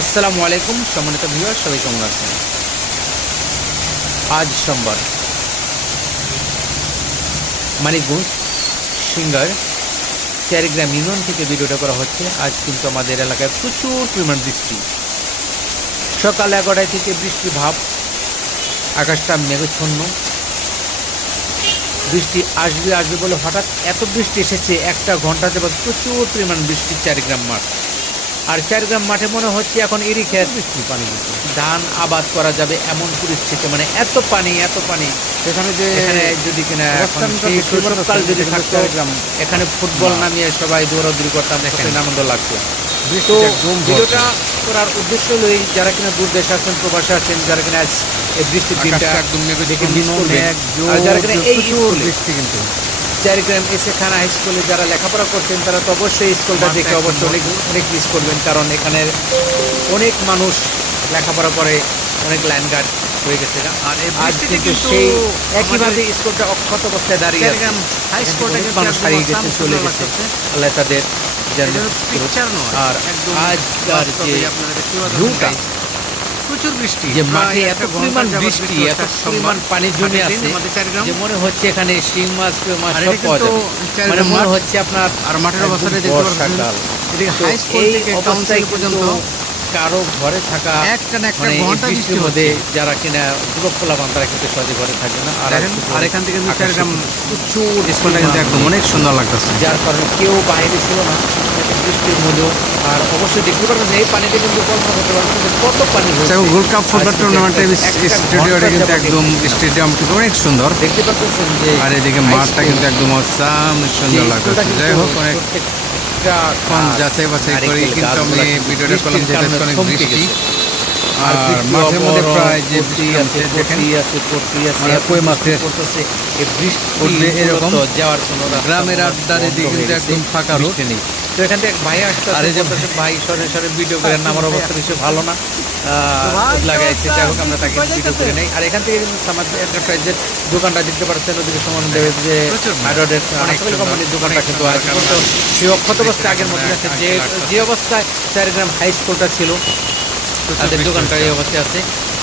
আসসালামু আলাইকুম, সম্মানিত ভিউয়ার সবাই কেমন আছেন? আজ সোমবার। মানিকগঞ্জ, সিঙ্গার চারিগ্রাম ইউনিয়ন থেকে ভিডিওটা করা হচ্ছে। আজ কিন্তু আমাদের এলাকায় প্রচুর পরিমাণ বৃষ্টি। সকাল এগারোটায় থেকে বৃষ্টি ভাব, আকাশটা মেঘচ্ছন্ন। বৃষ্টি আসবে আসবে বলে হঠাৎ এত বৃষ্টি এসেছে, একটা ঘণ্টা যাবৎ প্রচুর পরিমাণ বৃষ্টি চারিগ্রাম মাঠ। আর চারগ্রাম মাঠে মনে হচ্ছে এখন বৃষ্টি পানি ধান আবাদ করা যাবে এমন পরিস্থিতি মানে এত পানি এত পানি। সেখানে যে যদি কিনা এখন শৈশবকাল যদি থাকতো এখানে ফুটবল নামিয়ে সবাই দৌড়াদৌড়ি করতাম দেখেন। আনন্দ লাগতো তো ভিডিওটা করার উদ্দেশ্য হলোই যারা কিনা দূর দেশে আছেন প্রবাসে আছেন যারা কিনা এই বৃষ্টির দিনটা একদম দেখে মিস করবেন। যারা কিনা এই বৃষ্টি কিন্তু। চারিগ্রাম এসে খানা হাই স্কুলে যারা লেখাপড়া করছেন তারা তো অবশ্যই স্কুলটা দেখে অবশ্যই অনেক অনেক মিস করবেন কারণ এখানে অনেক মানুষ লেখাপড়া করে অনেক লাইন গার্ড হয়ে গেছে। আর এই কিন্তু সেই একইভাবে স্কুলটা অক্ষত অবস্থায় দাঁড়িয়ে হাই স্কুলটা মানুষ হারিয়ে গেছে চলে গেছে। আল্লাহ তাদের আর আজকার যে ভিউটা প্রচুর বৃষ্টি। যে মাঠে এত পরিমাণ বৃষ্টি এত পরিমাণ পানি জমে আছে যে মনে হচ্ছে এখানে শিং মাছ মাছ সব পাওয়া যাবে। মানে মনে হচ্ছে আপনার আর মাঠের অবস্থাটা দেখতে পাচ্ছেন। এই অবস্থায় পর্যন্ত কারও ঘরে থাকা একটা একটা মানে বৃষ্টির মধ্যে যারা কিনা যুবক পোলাপান তারা কিন্তু সহজে ঘরে থাকবে না। আর আর এখান থেকে প্রচুর স্কুলটা কিন্তু একদম অনেক সুন্দর লাগতেছে। যার কারণে কেউ বাইরে ছিল না বৃষ্টির মধ্যেও। আর অবশ্যই দেখতে পারবেন এই পানিতে কিন্তু কল্পনা করতে পারবেন কত পানি গোল্ড কাপ ফুটবল টুর্নামেন্টের ঘণ্টা কিন্তু একদম স্টেডিয়াম কিন্তু অনেক সুন্দর। দেখতে পাচ্ছেন যে আর এদিকে মাঠটা কিন্তু একদম অসাম সুন্দর লাগতেছে। যাই হোক অনেক কম যাচাই বাছাই করি কিন্তু আমি ভিডিওটা করলাম যে অনেক বৃষ্টি আর মাঝে মধ্যে প্রায় যে বৃষ্টি আছে নামছে, আছে পটি আছে মানে কই মাছের এই বৃষ্টি এরকম। যাওয়ার কোনো গ্রামের আড্ডার এদিকে কিন্তু একদম ফাঁকা রোড। নেই তো এখান থেকে ভাই আসতে আর এই যে ভাই সরে সরে ভিডিও করেন আমার অবস্থা বেশি ভালো না লাগাইছে যাই হোক আমরা তাকে ভিডিও করে নেই। আর এখান থেকে কিন্তু সামাদ এন্টারপ্রাইজের দোকানটা দেখতে পাচ্ছেন ওদিকে সমান দেবে যে হাইড্রোডের কোম্পানির দোকানটা কিন্তু কারণ পর্যন্ত সেই অক্ষত অবস্থায় আগের মধ্যে আছে? যে যে অবস্থায় চারিগ্রাম হাই স্কুলটা ছিল তাদের দোকানটা এই অবস্থায় আছে।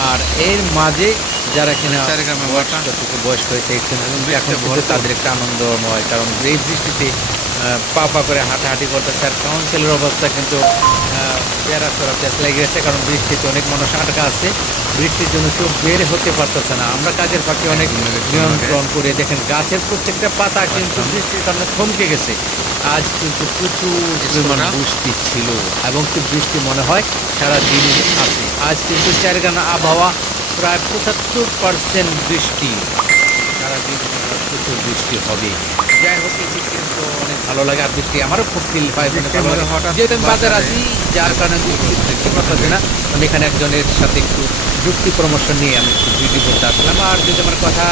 আর এর মাঝে যারা কিনা চারিগ্রামে বয়স বাটা। যতটুকু বয়স হয়েছে এখন কিন্তু। তাদের একটা আনন্দময় কারণ এই বৃষ্টিতে আহ, পা পা করে হাঁটাহাঁটি করতেছে। আর কাউন্সিলের অবস্থা কিন্তু পেয়ারা চড়া পেঁচ লেগে গেছে কারণ বৃষ্টিতে অনেক মানুষ আটকা আছে। বৃষ্টির জন্য কেউ বের হতে পারতেছে না। আমরা কাজের ফাঁকে অনেক নিয়ন্ত্রণ করে দেখেন গাছের প্রত্যেকটা পাতা কিন্তু বৃষ্টির কারণে থমকে গেছে। আজ কিন্তু প্রচুর পরিমাণ? বৃষ্টি ছিল এবং কি বৃষ্টি মনে হয় সারা দিনই আছে। আজ কিন্তু চারগানা আবহাওয়া প্রায় পঁচাত্তর পার্সেন্ট বৃষ্টি। প্রচুর বৃষ্টি হবে যাই হোক এই অনেক ভালো লাগে আর বৃষ্টি আমারও খুব ফিল হয় যেহেতু আমি বাজার আছি যার কারণে বৃষ্টি দেখতে পাচ্ছি না। আমি এখানে একজনের সাথে একটু যুক্তি পরামর্শ নিয়ে আমি একটু ভিডিও করতে আসলাম। আর যদি আমার কথা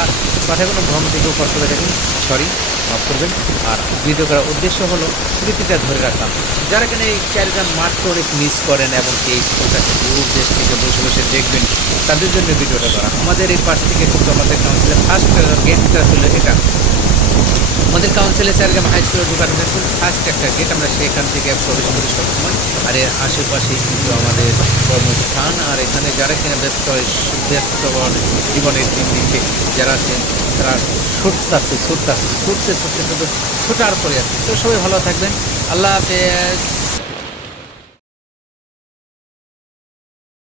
কথা কোনো ভ্রম থেকেও কষ্ট হয়ে থাকেন সরি মাফ করবেন। আর ভিডিও করার উদ্দেশ্য হলো স্মৃতিটা ধরে রাখা যারা কেন এই চারিগ্রাম মাঠকে অনেক মিস করেন এবং এই স্কুলটাকে দূর দেশ থেকে বসে বসে দেখবেন, তাদের জন্য ভিডিওটা করা। আমাদের এই পাশ থেকে কিন্তু আমাদের কাউন্সিলের ফার্স্ট গেটটা ছিল এটা। আমাদের কাউন্সিলে স্যারকে হাই স্কুলের ঢোকার কিন্তু ফার্স্ট একটা গেট আমরা সেখান থেকে প্রবেশ করি সবসময় আর এর আশেপাশে কিন্তু আমাদের কর্মস্থান আর এখানে যারা কিনা ব্যস্ত ব্যস্ত জীবনের দিন দিকে যারা আছেন তারা ছুটতে আসছে ছুটতে আসছে ছুটতে ছুটতে ছুটার পরে আসছে তো সবাই ভালো থাকবেন আল্লাহ হাফেজ